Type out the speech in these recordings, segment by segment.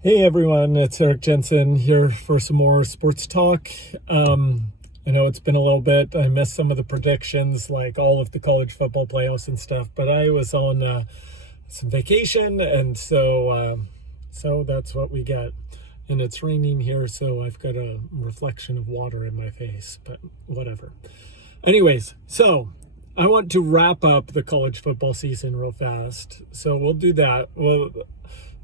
Hey everyone, it's Eric Jensen here for some more sports talk. I know it's been a little bit. I missed some of the predictions, like all of the college football playoffs and stuff, but I was on some vacation, and so that's what we get. And it's raining here, so I've got a reflection of water in my face, but whatever. Anyways, so I want to wrap up the college football season real fast. So we'll do that. Well,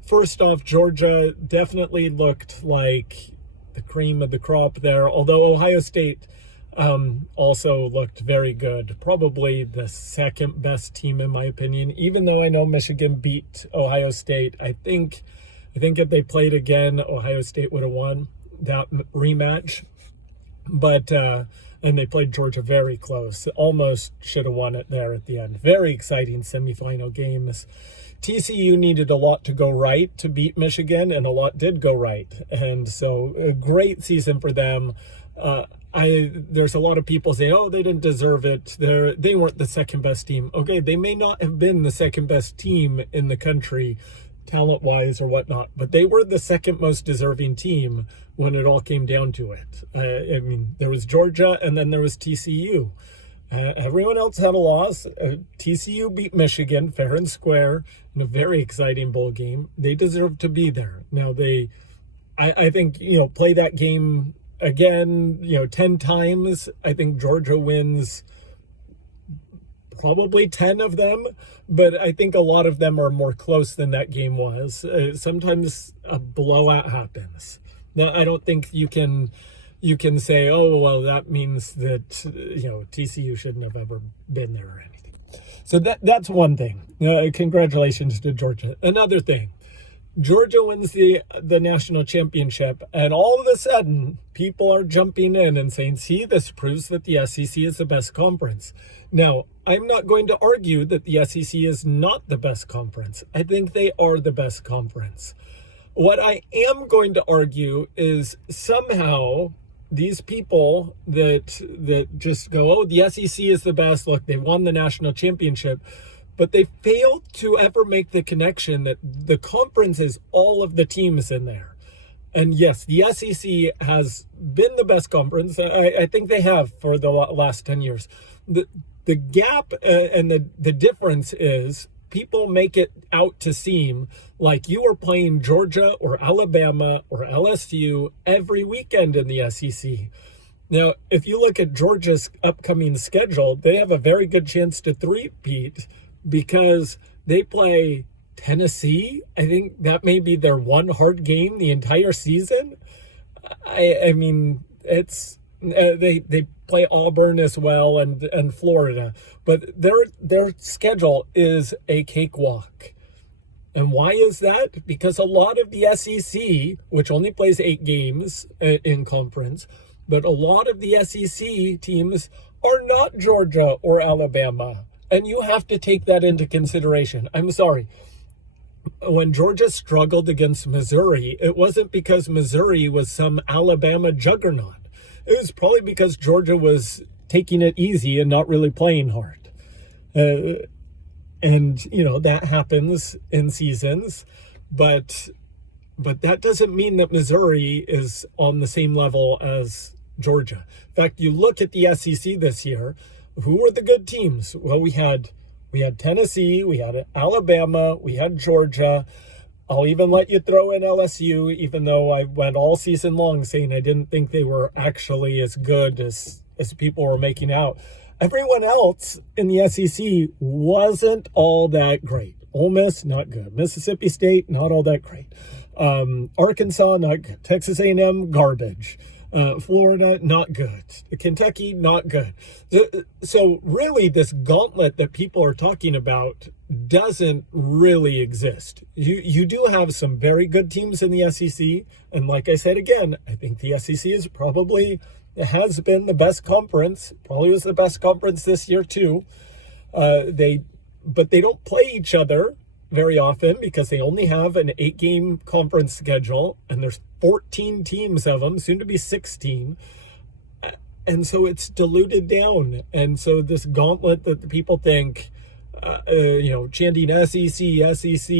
first off, Georgia definitely looked like the cream of the crop there, although Ohio State also looked very good. Probably the second best team in my opinion, even though I know Michigan beat Ohio State. I think if they played again, Ohio State would have won that rematch. But and they played Georgia very close. Almost should have won it there at the end. Very exciting semifinal games. TCU needed a lot to go right to beat Michigan, and a lot did go right. And so a great season for them. There's a lot of people saying, oh, they didn't deserve it. They weren't the second best team. Okay, they may not have been the second best team in the country, talent-wise or whatnot, but they were the second most deserving team when it all came down to it. I mean, there was Georgia, and then there was TCU. Everyone else had a loss. TCU beat Michigan fair and square in a very exciting bowl game. They deserve to be there. Now I think, play that game again, 10 times. I think Georgia wins probably 10 of them, but I think a lot of them are more close than that game was. Sometimes a blowout happens. Now, I don't think you can say, oh, well, that means that, TCU shouldn't have ever been there or anything. So that's one thing. Congratulations to Georgia. Another thing, Georgia wins the national championship, and all of a sudden, people are jumping in and saying, see, this proves that the SEC is the best conference. Now, I'm not going to argue that the SEC is not the best conference. I think they are the best conference. What I am going to argue is somehow these people that just go, oh, the SEC is the best. Look, they won the national championship. But they fail to ever make the connection that the conference is all of the teams in there. And yes, the SEC has been the best conference. I think they have for the last 10 years. The gap and the difference is people make it out to seem like you are playing Georgia or Alabama or LSU every weekend in the SEC. Now, if you look at Georgia's upcoming schedule, they have a very good chance to three-peat because they play Tennessee. I think that may be their one hard game the entire season. I mean, it's they play Auburn as well and Florida, but their schedule is a cakewalk. And why is that? Because a lot of the SEC, which only plays 8 games in conference, but a lot of the SEC teams are not Georgia or Alabama. And you have to take that into consideration. I'm sorry. When Georgia struggled against Missouri, it wasn't because Missouri was some Alabama juggernaut. It was probably because Georgia was taking it easy and not really playing hard. And that happens in seasons, but that doesn't mean that Missouri is on the same level as Georgia. In fact, you look at the SEC this year, who were the good teams? Well, we had Tennessee, we had Alabama, we had Georgia. I'll even let you throw in LSU, even though I went all season long saying I didn't think they were actually as good as people were making out. Everyone else in the SEC wasn't all that great. Ole Miss, not good. Mississippi State, not all that great. Arkansas, not good. Texas A&M, garbage. Florida, not good. Kentucky, not good. So really, this gauntlet that people are talking about doesn't really exist. You do have some very good teams in the SEC. And like I said again, I think the SEC has been the best conference. Probably was the best conference this year too. But they don't play each other very often because they only have an 8-game conference schedule, and there's 14 teams of them, soon to be 16. And so it's diluted down. And so this gauntlet that the people think, chanting SEC, SEC,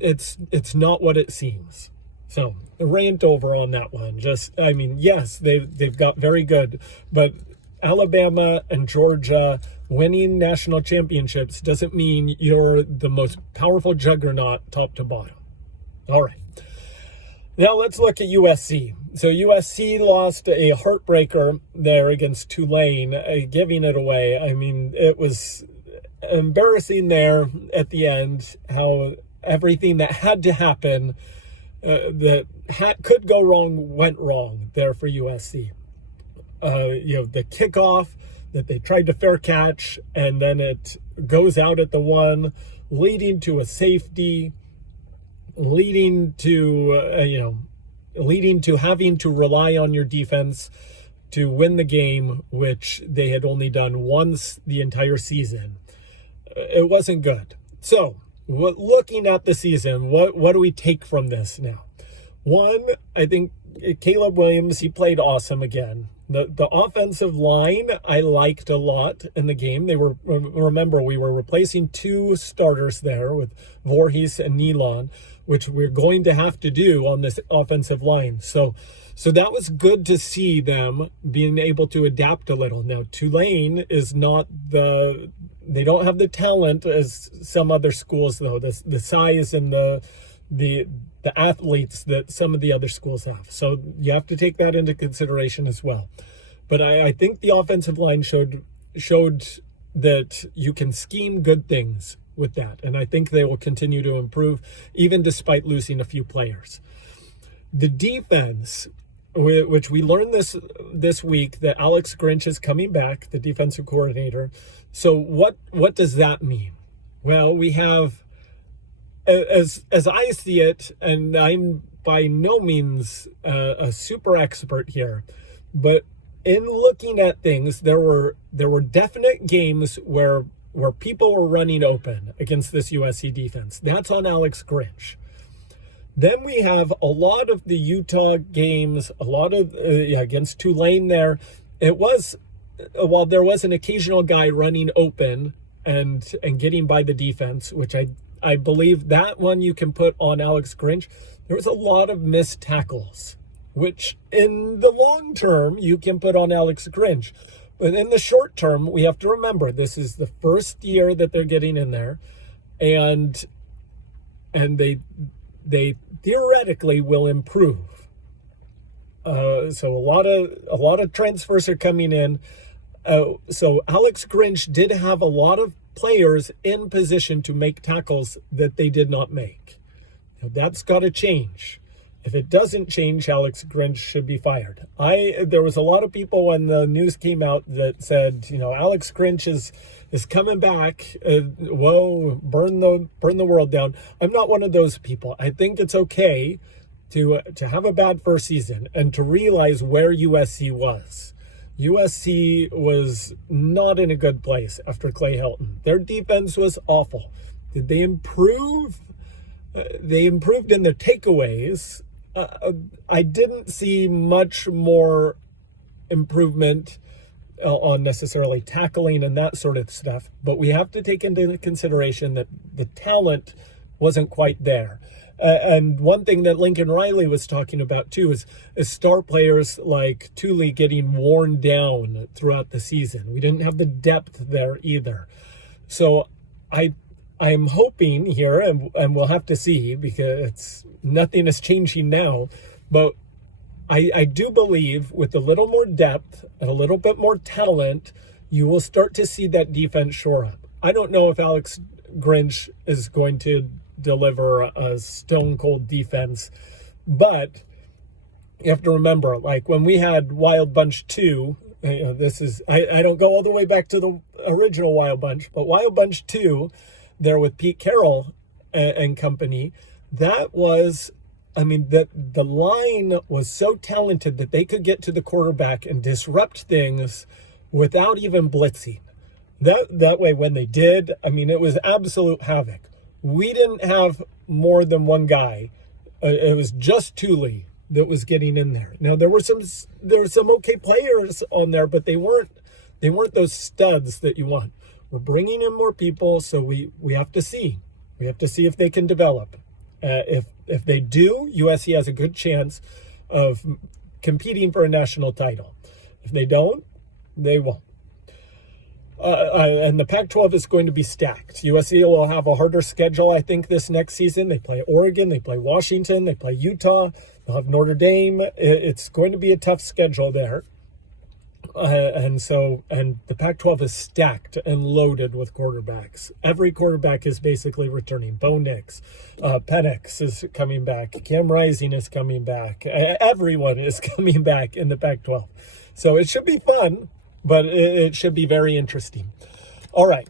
it's not what it seems. So rant over on that one. Yes, they've got very good, but Alabama and Georgia winning national championships doesn't mean you're the most powerful juggernaut top to bottom. All right. Now let's look at USC. So USC lost a heartbreaker there against Tulane, giving it away. It was embarrassing there at the end, how everything that had to happen could go wrong went wrong there for USC. The kickoff that they tried to fair catch, and then it goes out at the 1, leading to a safety, leading to having to rely on your defense to win the game, which they had only done once the entire season. It wasn't good. So, looking at the season, what do we take from this now? One, I think Caleb Williams, he played awesome again. The offensive line I liked a lot in the game. Remember, we were replacing 2 starters there with Voorhees and Nealon, which we're going to have to do on this offensive line. So that was good to see them being able to adapt a little. Now, Tulane is not they don't have the talent as some other schools, though. The size and the athletes that some of the other schools have. So you have to take that into consideration as well. But I think the offensive line showed that you can scheme good things with that. And I think they will continue to improve, even despite losing a few players. The defense, which we learned this week, that Alex Grinch is coming back, the defensive coordinator. So what does that mean? Well, we have, as I see it, and I'm by no means a super expert here, but in looking at things, there were definite games where people were running open against this USC defense. That's on Alex Grinch. Then we have a lot of the Utah games, a lot of against Tulane there. It was, while there was an occasional guy running open and getting by the defense, which I believe that one you can put on Alex Grinch, there was a lot of missed tackles, which in the long term you can put on Alex Grinch. But in the short term, we have to remember this is the first year that they're getting in there, and they theoretically will improve. So a lot of transfers are coming in. So Alex Grinch did have a lot of players in position to make tackles that they did not make. Now, that's got to change. If it doesn't change, Alex Grinch should be fired. There was a lot of people when the news came out that said, Alex Grinch is coming back. Whoa, burn the world down. I'm not one of those people. I think it's okay to have a bad first season and to realize where USC was. USC was not in a good place after Clay Helton. Their defense was awful. Did they improve? They improved in their takeaways. I didn't see much more improvement on necessarily tackling and that sort of stuff, but we have to take into consideration that the talent wasn't quite there. And one thing that Lincoln Riley was talking about too is star players like Thule getting worn down throughout the season. We didn't have the depth there either. So I'm hoping here, and we'll have to see because nothing is changing now, but I do believe with a little more depth and a little bit more talent, you will start to see that defense shore up. I don't know if Alex Grinch is going to deliver a stone cold defense, but you have to remember, like when we had Wild Bunch 2, this is, I don't go all the way back to the original Wild Bunch, but Wild Bunch 2 there with Pete Carroll and company, that was, that the line was so talented that they could get to the quarterback and disrupt things without even blitzing. That way, when they did, it was absolute havoc. We didn't have more than one guy. It was just Thule that was getting in there. Now there were some okay players on there, but they weren't those studs that you want. We're bringing in more people, so we have to see. We have to see if they can develop. If they do, USC has a good chance of competing for a national title. If they don't, they won't. And the Pac-12 is going to be stacked. USC will have a harder schedule, I think, this next season. They play Oregon, they play Washington, they play Utah, they'll have Notre Dame. It's going to be a tough schedule there. And the Pac-12 is stacked and loaded with quarterbacks. Every quarterback is basically returning. Bo Nix, Penix is coming back. Cam Rising is coming back. Everyone is coming back in the Pac-12. So it should be fun, but it should be very interesting. All right.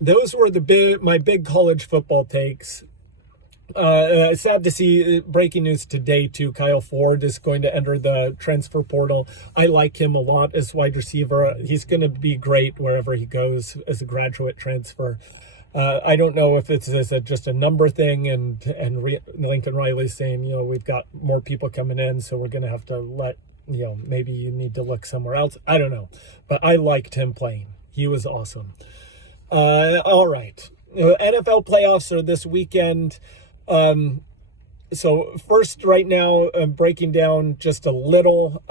Those were my big college football takes. Sad to see breaking news today too. Kyle Ford is going to enter the transfer portal. I like him a lot as wide receiver. He's going to be great wherever he goes as a graduate transfer. I don't know if it's just a number thing and Lincoln Riley's saying, we've got more people coming in, so we're going to have to maybe you need to look somewhere else. I don't know, but I liked him playing. He was awesome. All right. NFL playoffs are this weekend. So first, right now, I'm breaking down just a little.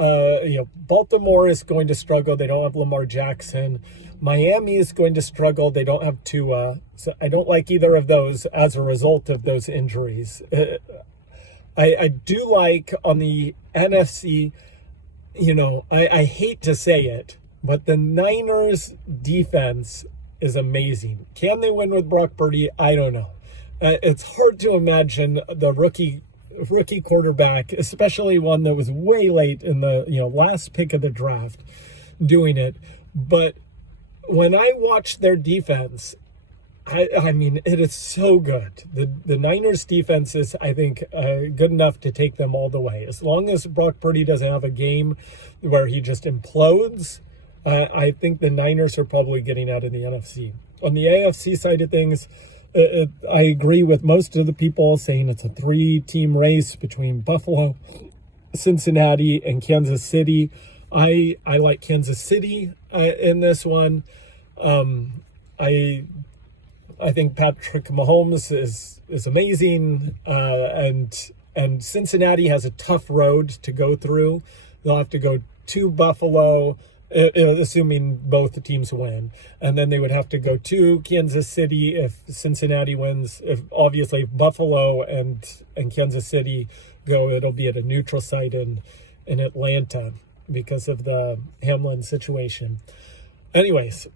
Baltimore is going to struggle. They don't have Lamar Jackson. Miami is going to struggle. They don't have Tua. So I don't like either of those as a result of those injuries. I do like on the NFC, I hate to say it, but the Niners defense is amazing. Can they win with Brock Purdy? I don't know. It's hard to imagine the rookie quarterback, especially one that was way late in the last pick of the draft, doing it. But when I watch their defense, I mean, it is so good. The Niners defense is, I think, good enough to take them all the way. As long as Brock Purdy doesn't have a game where he just implodes, I think the Niners are probably getting out of the NFC. On the AFC side of things, I agree with most of the people saying it's a 3-team race between Buffalo, Cincinnati, and Kansas City. I like Kansas City in this one. I think Patrick Mahomes is amazing, and Cincinnati has a tough road to go through. They'll have to go to Buffalo, assuming both teams win, and then they would have to go to Kansas City if Cincinnati wins. If Buffalo and Kansas City go, it'll be at a neutral site in Atlanta because of the Hamlin situation. Anyways,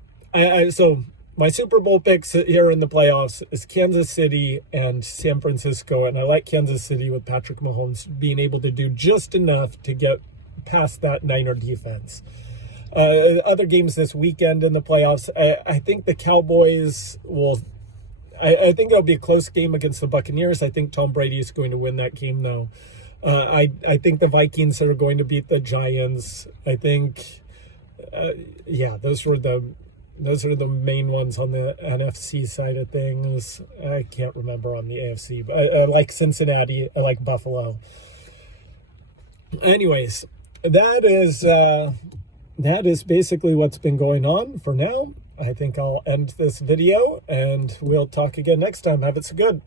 so my Super Bowl picks here in the playoffs is Kansas City and San Francisco, and I like Kansas City with Patrick Mahomes being able to do just enough to get past that Niner defense. Other games this weekend in the playoffs, I think the Cowboys will. I think it'll be a close game against the Buccaneers. I think Tom Brady is going to win that game, though. I think the Vikings are going to beat the Giants. I think, those are the main ones on the NFC side of things. I can't remember on the AFC, but I like Cincinnati. I like Buffalo. Anyways, that is basically what's been going on for now. I think I'll end this video and we'll talk again next time. Have it so good.